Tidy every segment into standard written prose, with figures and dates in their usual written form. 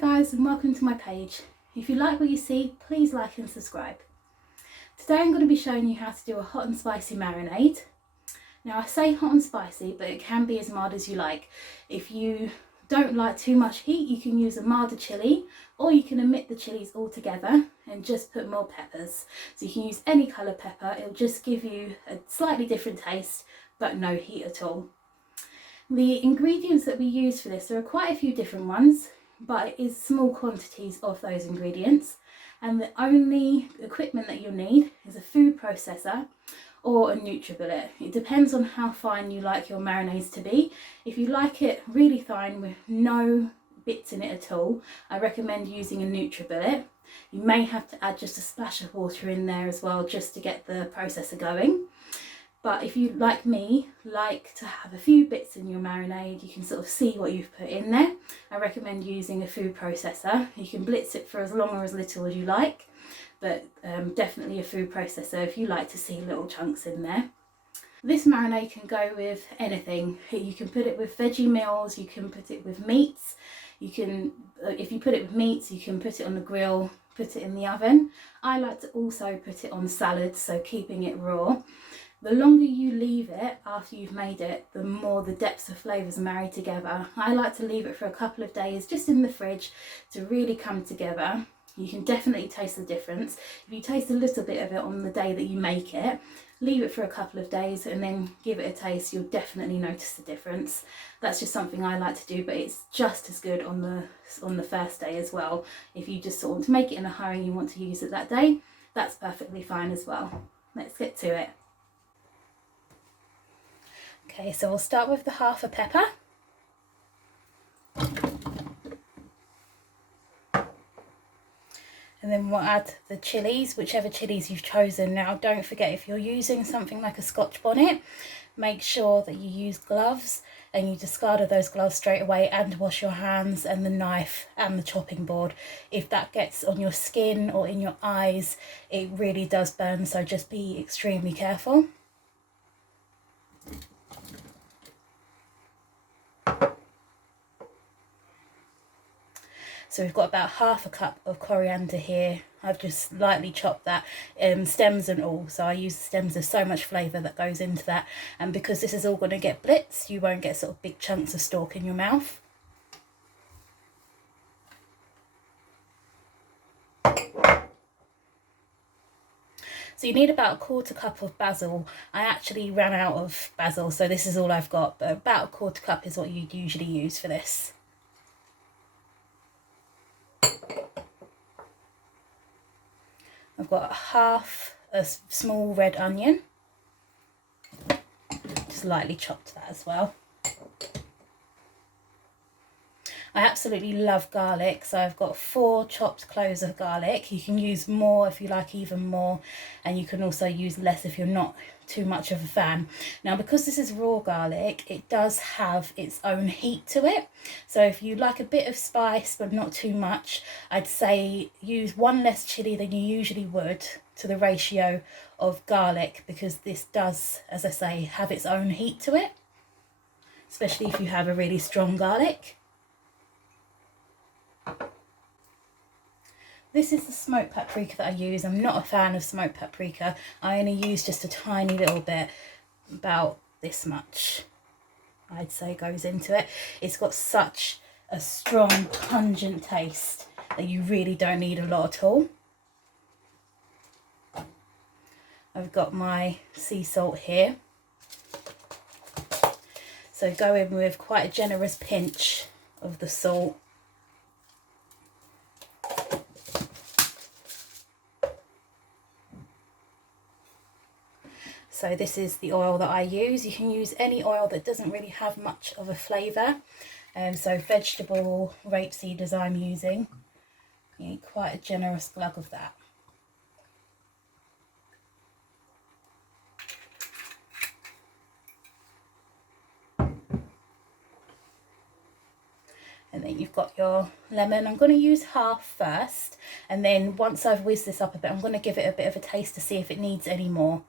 Hello guys, and welcome to my page. If you like what you see, please like and subscribe. Today I'm going to be showing you how to do a hot and spicy marinade. Now I say hot and spicy, but it can be as mild as you like. If you don't like too much heat, you can use a milder chilli, or you can omit the chilies altogether and just put more peppers. So you can use any colour pepper, it'll just give you a slightly different taste, but no heat at all. The ingredients that we use for this, there are quite a few different ones, but it is small quantities of those ingredients, and the only equipment that you'll need is a food processor or a NutriBullet. It depends on how fine you like your marinades to be. If you like it really fine with no bits in it at all, I recommend using a NutriBullet. You may have to add just a splash of water in there as well, just to get the processor going. But if you, like me, like to have a few bits in your marinade, you can sort of see what you've put in there, I recommend using a food processor. You can blitz it for as long or as little as you like, but definitely a food processor if you like to see little chunks in there. This marinade can go with anything. You can put it with veggie meals, you can put it with meats, you can, if you put it with meats, you can put it on the grill, put it in the oven. I like to also put it on salads, so keeping it raw. The longer you leave it after you've made it, the more the depths of flavours marry together. I like to leave it for a couple of days just in the fridge to really come together. You can definitely taste the difference. If you taste a little bit of it on the day that you make it, leave it for a couple of days and then give it a taste, you'll definitely notice the difference. That's just something I like to do, but it's just as good on the first day as well. If you just want to make it in a hurry and you want to use it that day, that's perfectly fine as well. Let's get to it. Okay, so we'll start with the half a pepper. And then we'll add the chilies, whichever chilies you've chosen. Now don't forget, if you're using something like a Scotch bonnet, make sure that you use gloves and you discard of those gloves straight away, and wash your hands and the knife and the chopping board. If that gets on your skin or in your eyes, it really does burn, so just be extremely careful. So we've got about half a cup of coriander here. I've just lightly chopped that, stems and all. So I use the stems, there's so much flavour that goes into that. And because this is all going to get blitzed, you won't get sort of big chunks of stalk in your mouth. So you need about a quarter cup of basil. I actually ran out of basil, so this is all I've got. But about a quarter cup is what you'd usually use for this. I've got half a small red onion, just lightly chopped that as well. I absolutely love garlic, so I've got 4 chopped cloves of garlic. You can use more if you like, even more, and you can also use less if you're not too much of a fan. Now, because this is raw garlic, it does have its own heat to it, so if you like a bit of spice but not too much, I'd say use 1 less chilli than you usually would to the ratio of garlic, because this does, as I say, have its own heat to it, especially if you have a really strong garlic. This is the smoked paprika that I use. I'm not a fan of smoked paprika. I only use just a tiny little bit, about this much, I'd say, goes into it. It's got such a strong, pungent taste that you really don't need a lot at all. I've got my sea salt here. So go in with quite a generous pinch of the salt. So this is the oil that I use. You can use any oil that doesn't really have much of a flavour. So vegetable rapeseed as I'm using. You need quite a generous glug of that. And then you've got your lemon. I'm going to use half first, and then once I've whizzed this up a bit, I'm going to give it a bit of a taste to see if it needs any more.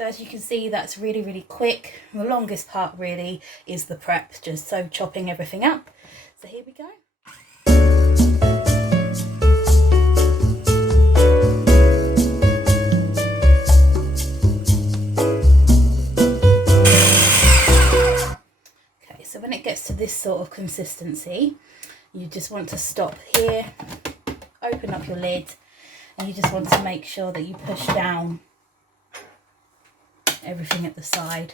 So as you can see, that's really, really quick. The longest part really is the prep, just so chopping everything up. So here we go. Okay, so when it gets to this sort of consistency, you just want to stop here, open up your lid, and you just want to make sure that you push down everything at the side.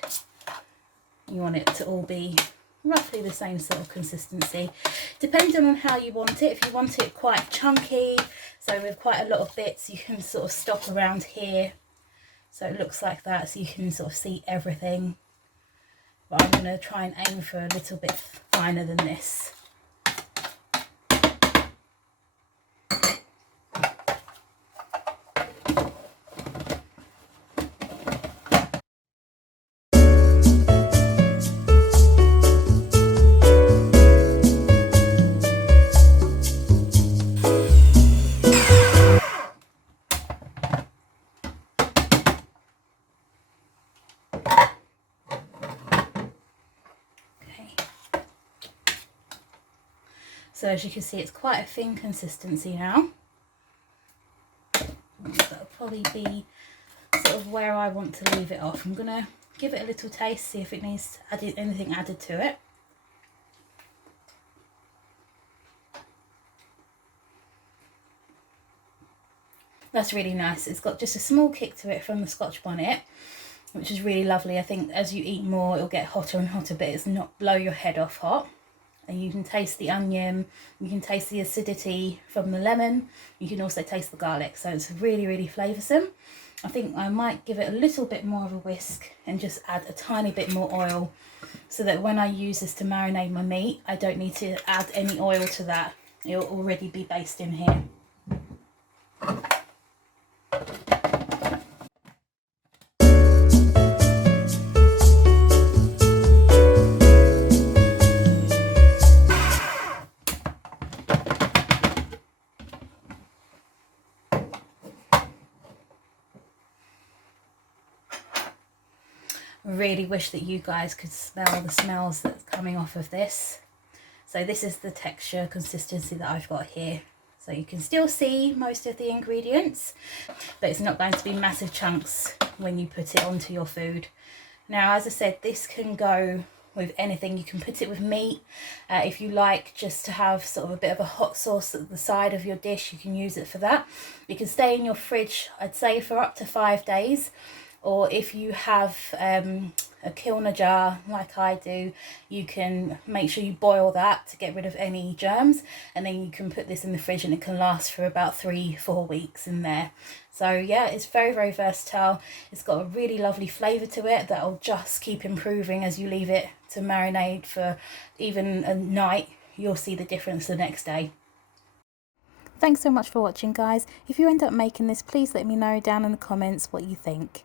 You want it to all be roughly the same sort of consistency, depending on how you want it. If you want it quite chunky, so with quite a lot of bits, you can sort of stop around here so it looks like that, so you can sort of see everything. But I'm going to try and aim for a little bit finer than this. So as you can see, it's quite a thin consistency now. That'll probably be sort of where I want to leave it off. I'm going to give it a little taste, see if it needs anything added to it. That's really nice. It's got just a small kick to it from the Scotch bonnet, which is really lovely. I think as you eat more, it'll get hotter and hotter, but it's not blow your head off hot. And you can taste the onion, you can taste the acidity from the lemon, you can also taste the garlic, so it's really, really flavoursome. I think I might give it a little bit more of a whisk and just add a tiny bit more oil, so that when I use this to marinate my meat, I don't need to add any oil to that. It'll already be based in here. Really wish that you guys could smell the smells that's coming off of this. So this is the texture consistency that I've got here. So you can still see most of the ingredients, but it's not going to be massive chunks when you put it onto your food. Now, as I said, this can go with anything. You can put it with meat. If you like just to have sort of a bit of a hot sauce at the side of your dish, you can use it for that. It can stay in your fridge, I'd say, for up to 5 days. Or if you have a kilner jar like I do, you can make sure you boil that to get rid of any germs, and then you can put this in the fridge and it can last for about 3-4 weeks in there. So yeah, it's very, very versatile. It's got a really lovely flavour to it that'll just keep improving as you leave it to marinate for even a night. You'll see the difference the next day. Thanks so much for watching, guys. If you end up making this, please let me know down in the comments what you think.